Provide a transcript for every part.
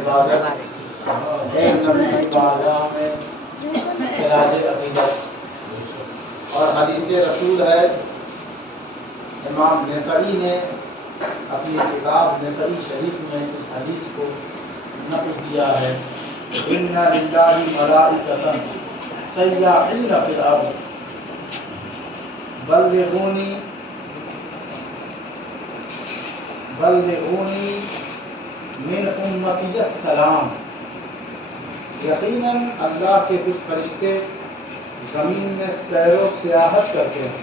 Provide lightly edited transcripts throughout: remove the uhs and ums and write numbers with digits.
عبادت، ایک نبی کی بارگاہ میں خراج عقیدت، اور حدیث رسول ہے، امام نسائی نے اپنی کتاب نسائی شریف میں اس حدیث کو نقل کیا ہے، اِنَّ لِلَّهِ مَلَائِکَةً سَيَّاحِينَ فِي الْأَرْضِ بلغونی من امتی السلام، یقیناً اللہ کے کچھ فرشتے زمین میں سیر و سیاحت کرتے ہیں،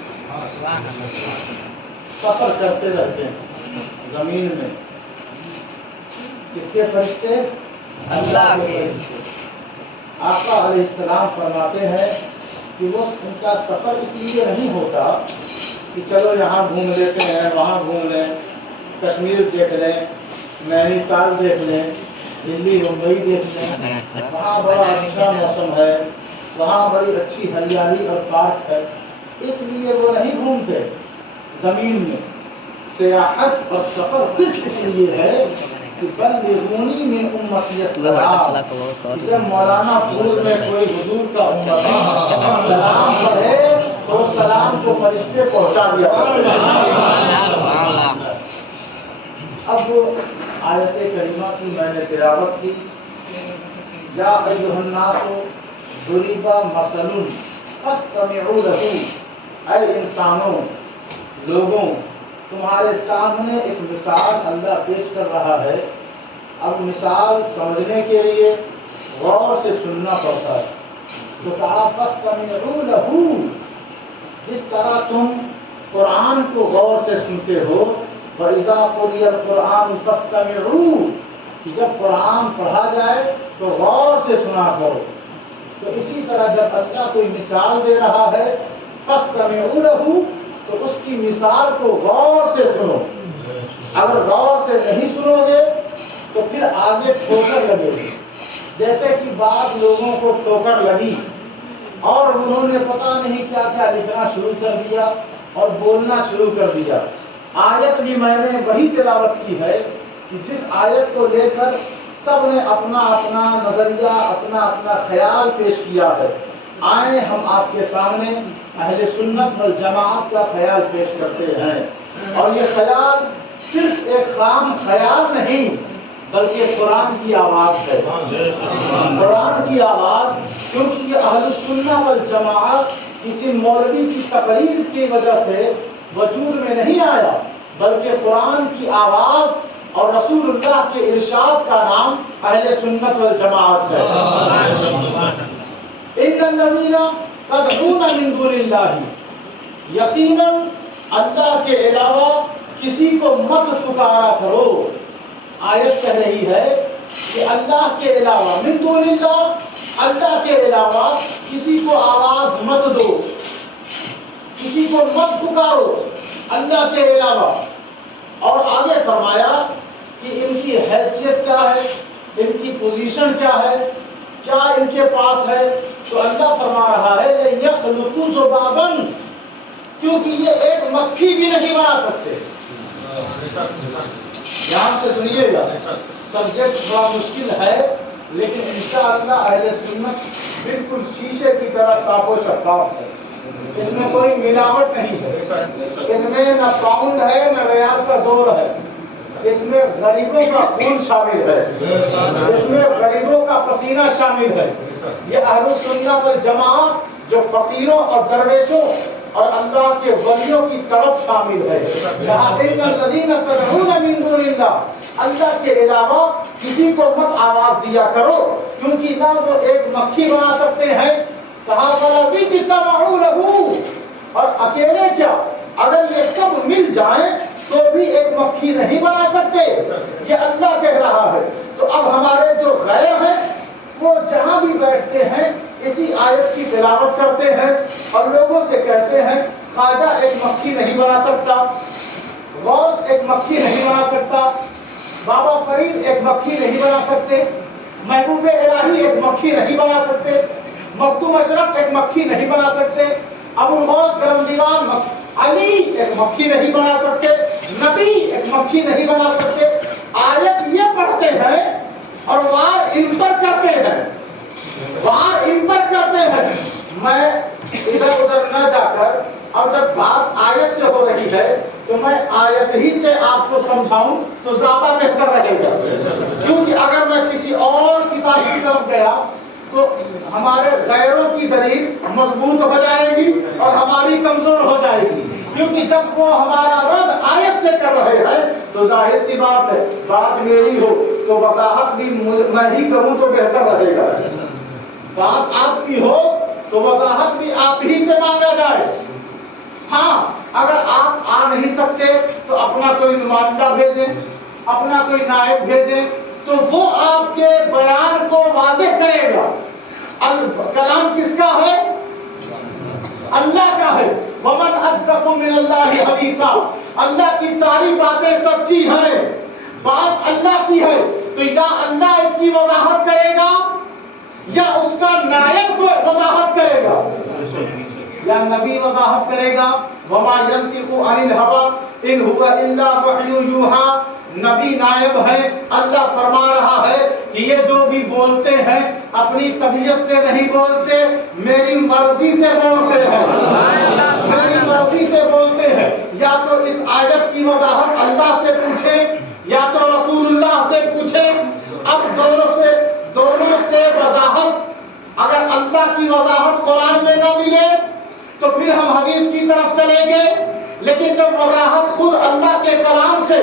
سفر کرتے رہتے ہیں زمین میں۔ کس کے فرشتے؟ اللہ کے فرشتے۔ آقا علیہ السلام فرماتے ہیں کہ وہ ان کا سفر اس لیے نہیں ہوتا کہ چلو یہاں گھوم لیتے ہیں، وہاں گھوم لیں، کشمیر دیکھ لیں، نینی تال دیکھ لیں، دلی ممبئی دیکھ لیں، وہاں بڑا اچھا موسم ہے، وہاں بڑی اچھی ہریالی اور پارک ہے، اس لیے وہ نہیں گھومتے زمین میں۔ سیاحت اور سفر صرف اس لیے ہے کہ بلغونی من امتی السلام، جب مولانا پور میں کوئی حضور کا امتی سلام پڑھے تو سلام کو فرشتے پہنچا دیا۔ اب وہ آیت کریمہ کی میں نے تلاوت کی، یا ایھا الناس ضرب مثل فاستمعوا لہ، اے انسانوں، لوگوں، تمہارے سامنے ایک مثال اللہ پیش کر رہا ہے۔ اب مثال سمجھنے کے لیے غور سے سننا پڑتا ہے، تو کہا فاستمعوا لہ، جس طرح تم قرآن کو غور سے سنتے ہو، وَإِذَا قُرِئَ الْقُرْآنُ فَاسْتَمِعُوا، کہ جب قرآن پڑھا جائے تو غور سے سنا کرو۔ تو اسی طرح جب اللہ کوئی مثال دے رہا ہے فَاسْتَمِعُوا لَهُ، تو اس کی مثال کو غور سے سنو۔ اگر غور سے نہیں سنو گے تو پھر آگے ٹھوکر لگے گی، جیسے کہ بعض لوگوں کو ٹھوکر لگی اور انہوں نے پتہ نہیں کیا کیا لکھنا شروع کر دیا اور بولنا شروع کر دیا۔ آیت بھی میں نے وہی تلاوت کی ہے کہ جس آیت کو لے کر سب نے اپنا اپنا نظریہ، اپنا اپنا خیال پیش کیا ہے۔ آئیں ہم آپ کے سامنے اہل سنت والجماعت کا خیال پیش کرتے ہیں، اور یہ خیال صرف ایک خام خیال نہیں بلکہ قرآن کی آواز ہے، قرآن کی آواز، کیونکہ یہ اہل سنت والجماعت کسی مولوی کی تقریر کی وجہ سے وجود میں نہیں آیا، بلکہ قرآن کی آواز اور رسول اللہ کے ارشاد کا نام اہل سنت والجماعت ہے۔ ان الذین تدعون من دون اللہ، یقیناً اللہ کے علاوہ کسی کو مت پکارا کرو۔ آیت کہہ رہی ہے کہ اللہ کے علاوہ، من دون اللہ، اللہ کے علاوہ کسی کو آواز مت دو، کسی کو مت پکارو اللہ کے علاوہ۔ اور آگے فرمایا کہ ان کی حیثیت کیا ہے، ان کی پوزیشن کیا ہے، کیا ان کے پاس ہے، تو اللہ فرما رہا ہے لَن يَخْلُقُوا ذُبَابًا، کیونکہ یہ ایک مکھی بھی نہیں بنا سکتے۔ یہاں سے سنیے گا، سبجیکٹ بڑا مشکل ہے، لیکن انشاءاللہ اہل سنت بالکل شیشے کی طرح صاف و شفاف ہے، اس میں کوئی ملاوٹ نہیں ہے، اس میں نہ پاؤنڈ ہے نہ ریال کا زور ہے، اس میں غریبوں کا خون شامل ہے، اس میں غریبوں کا پسینہ شامل ہے۔ یہ اہل سنت والجماعت جو فقیروں اور درویشوں اور اللہ کے ولیوں کی طرف شامل ہے۔ یہاں ان الذین تدعون من دون اللہ، اللہ کے علاوہ کسی کو مت آواز دیا کرو، کیونکہ نہ وہ ایک مکھی بنا سکتے ہیں، کہا وَلَوِ اجْتَمَعُوا لَهُ، اور اکیلے کیا، اگر یہ سب مل جائیں تو بھی ایک مکھی نہیں بنا سکتے، یہ اللہ کہہ رہا ہے۔ تو اب ہمارے جو غیر ہیں وہ جہاں بھی بیٹھتے ہیں اسی آیت کی تلاوت کرتے ہیں اور لوگوں سے کہتے ہیں خواجہ ایک مکھی نہیں بنا سکتا، غوث ایک مکھی نہیں بنا سکتا، بابا فرید ایک مکھی نہیں بنا سکتے، محبوب الہی ایک مکھی نہیں بنا سکتے، مخدوم اشرف ایک مکھی نہیں بنا سکتے، ابو الغوث کرم دیوان علی ایک مکھی نہیں بنا سکتے، نبی ایک مکھی نہیں بنا سکتے۔ آیت یہ پڑھتے ہیں اور میں ادھر ادھر نہ جا کر اور جب بات آیت سے ہو رہی ہے تو میں آیت ہی سے آپ کو سمجھاؤں تو زیادہ بہتر رہے گا، کیونکہ اگر میں کسی اور کتاب کی طرف گیا تو ہمارے غیروں کی دلیل مضبوط ہو جائے گی اور ہماری کمزور ہو جائے گی، کیونکہ جب وہ ہمارا رد آیت سے کر رہے ہیں تو ظاہر سی بات ہے بات میری ہو تو وضاحت بھی میں ہی کروں تو بہتر رہے گا، بات آپ کی ہو تو وضاحت بھی آپ ہی سے مانگا جائے۔ ہاں اگر آپ آ نہیں سکتے تو اپنا کوئی نمائندہ بھیجیں، اپنا کوئی نائب بھیجیں تو وہ آپ کے بیان کو واضح کرے گا۔ کلام کس کا ہے؟ اللہ کا ہے۔ وَمَنْ أَصْدَقُ مِنَ اللَّهِ حَدِيثًا، اللہ کی ساری باتیں سچی ہیں، بات اللہ کی ہے، تو یا اللہ اس کی وضاحت کرے گا یا اس کا نائب کو وضاحت کرے گا، یا نبی وضاحت کرے گا۔ وَمَا يَنْطِقُ عَنِ الْهَوَىٰ إِنْ هُوَ إِلَّا وَحْيٌ يُوحَىٰ، نبی نائب ہے، اللہ فرما رہا ہے کہ یہ جو بھی بولتے ہیں اپنی طبیعت سے نہیں بولتے، میری مرضی سے بولتے ہیں، میری مرضی سے بولتے ہیں۔ یا تو اس آیت کی وضاحت اللہ سے پوچھیں یا تو رسول اللہ سے پوچھیں۔ اب دونوں سے وضاحت، اگر اللہ کی وضاحت قرآن میں نہ ملے تو پھر ہم حدیث کی طرف چلیں گے، لیکن جب وضاحت خود اللہ کے کلام سے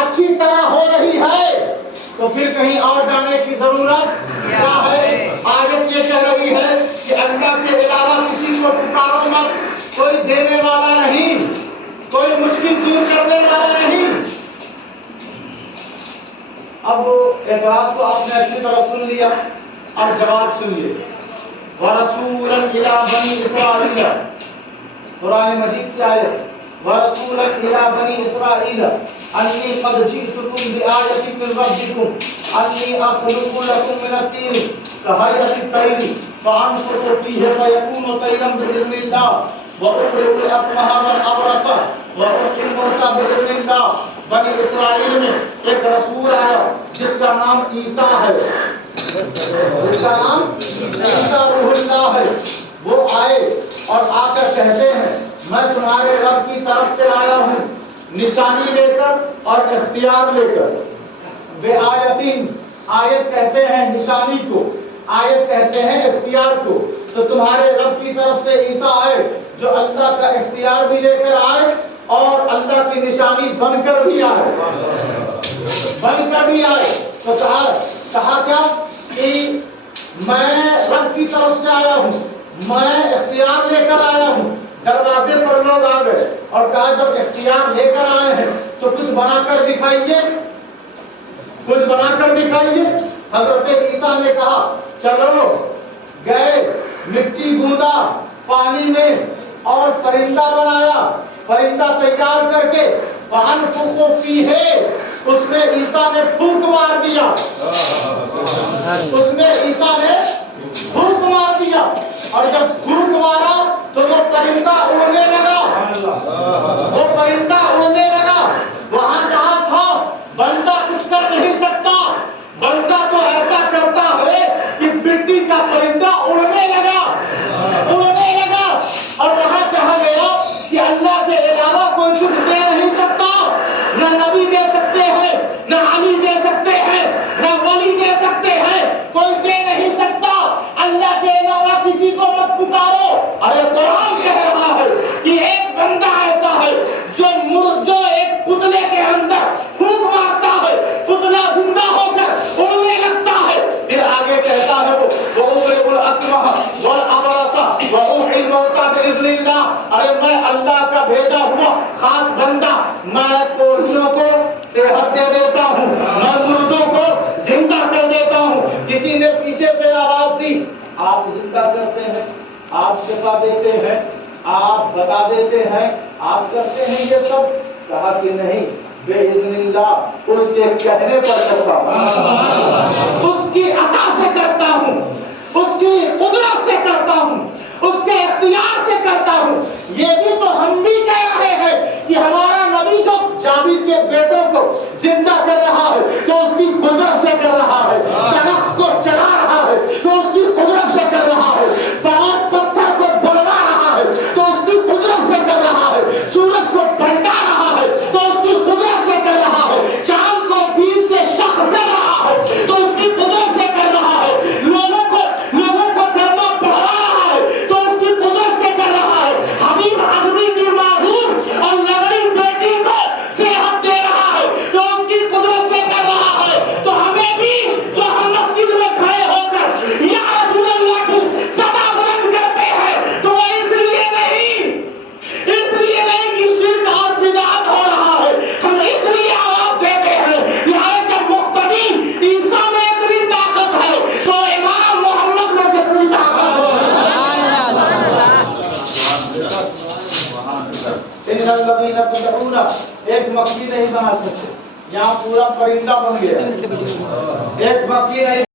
اچھی طرح ہو رہی ہے تو پھر کہیں اور جانے کی ضرورت کیا ہے؟ آیت یہ کہہ رہی ہے کہ اللہ کے علاوہ کسی کو پکارو مت، کوئی دینے والا نہیں، کوئی مشکل دور کرنے والا نہیں۔ اب اعتراض کو آپ نے اچھی طرح سن لیا، اب جواب سنیے۔ وَرَسُولًا إِلَىٰ بَنِي إِسْرَائِيلَ، قرآن مجید کی آیت، وَرَسُولًا إِلَىٰ بَنِي إِسْرَائِيلَ أَنِّي قَدْ جِئْتُكُم بِآيَةٍ مِّن رَّبِّكُمْ أَنِّي أَخْلُقُ لَكُم مِّنَ الطِّينِ كَهَيْئَةِ الطَّيْرِ فَأَنفُخُ فِيهِ فَيَكُونُ طَيْرًا بِإِذْنِ اللَّهِ وَأُبْرِئُ الْأَكْمَهَ وَالْأَبْرَصَ وَأُحْيِي الْمَوْتَىٰ بِإِذْنِ اللَّهِ۔ بنی اسرائیل میں ایک رسول آیا جس کا نام عیسیٰ ہے، جس کا نام عیسیٰ روح اللہ ہے۔ وہ آئے اور آ کر کہتے ہیں میں تمہارے رب کی طرف سے آیا ہوں، نشانی لے کر اور اختیار لے کر۔ بے آیتین، آیت کہتے ہیں نشانی کو، آیت کہتے ہیں اختیار کو۔ تو تمہارے رب کی طرف سے عیسیٰ آئے جو اللہ کا اختیار بھی لے کر آئے اور اللہ کی نشانی بن کر بھی آئے، بن کر بھی آئے۔ تو کہا کیا کہ میں رب کی طرف سے آیا ہوں، میں اختیار لے کر آیا ہوں۔ دروازے پر لوگ آ گئے اور کہا جب اختیار لے کر آئے ہیں تو کچھ بنا کر دکھائیے، کچھ بنا کر دکھائیے۔ حضرت عیسیٰ نے کہا چلو، گئے مٹی گوندا پانی میں اور پرندہ بنایا، پرندہ تیار کر کے فَأَنفُخُ فِيهِ، اس میں عیسیٰ نے پھونک مار دیا، اس میں عیسیٰ نے پھونک مار دیا، اور جب پھونک مارا تو وہ پرندہ اڑنے لگا، وہ پرندہ اڑنے لگا۔ وہاں کہا تھا بندہ کچھ کر نہیں سکتا، بندہ تو ایسا کرتا ہے کہ مٹی کا پرندہ اڑنے لگا، اڑنے لگا۔ اور وہاں کہا گیا کہ اللہ کے علاوہ کوئی کچھ دے نہیں سکتا، نہ نبی دے سکتے ہیں، نہ علی دے سکتے ہیں، نہ ولی دے سکتے ہیں، کوئی دے نہیں سکتا۔ اللہ کے علاوہ کسی کو مت پکارو۔ ارے قرآن کہہ رہا ہے کہ ایک بندہ ایسا ہے جو ایک پتلے کے اندر پھونک مارتا ہے، پتلا زندہ ہو کر اڑنے لگتا ہے۔ پھر آگے کہتا ہے وہ وَأُبْرِئُ الْأَكْمَهَ وَالْأَبْرَصَ وَأُحْيِي الْمَوْتَىٰ بِإِذْنِ اللَّهِ۔ ارے میں اللہ کا بھیجا ہوا خاص بندہ، میں کوڑھیوں کو صحت دے دیتا ہوں، میں مردوں کو زندہ کر دیتا ہوں۔ کسی نے پیچھے سے آواز دی آپ زندہ کرتے ہیں، آپ شفا دیتے ہیں، آپ بتا دیتے ہیں، آپ کرتے ہیں یہ سب؟ کہا کہ نہیں، بے اذن اللہ، اس کے کہنے پر کرتا ہوں، اس کی عطا سے کرتا ہوں، اس کی قدرت سے کرتا ہوں، اس کے اختیار سے کرتا ہوں۔ یہ بھی تو ہم بھی کہہ رہے ہیں کہ ہمارا نبی جو جابر کے بیٹوں کو زندہ کر رہا ہے تو اس کی قدرت سے کر رہا ہے، درخت کو چلا رہا ہے تو اس کی قدرت سے کر رہا ہے، پہاڑ پتھر الذین تدعون ایک مکی نہیں بنا سکتے، یہاں پورا پرندہ بن گیا، ایک مکی نہیں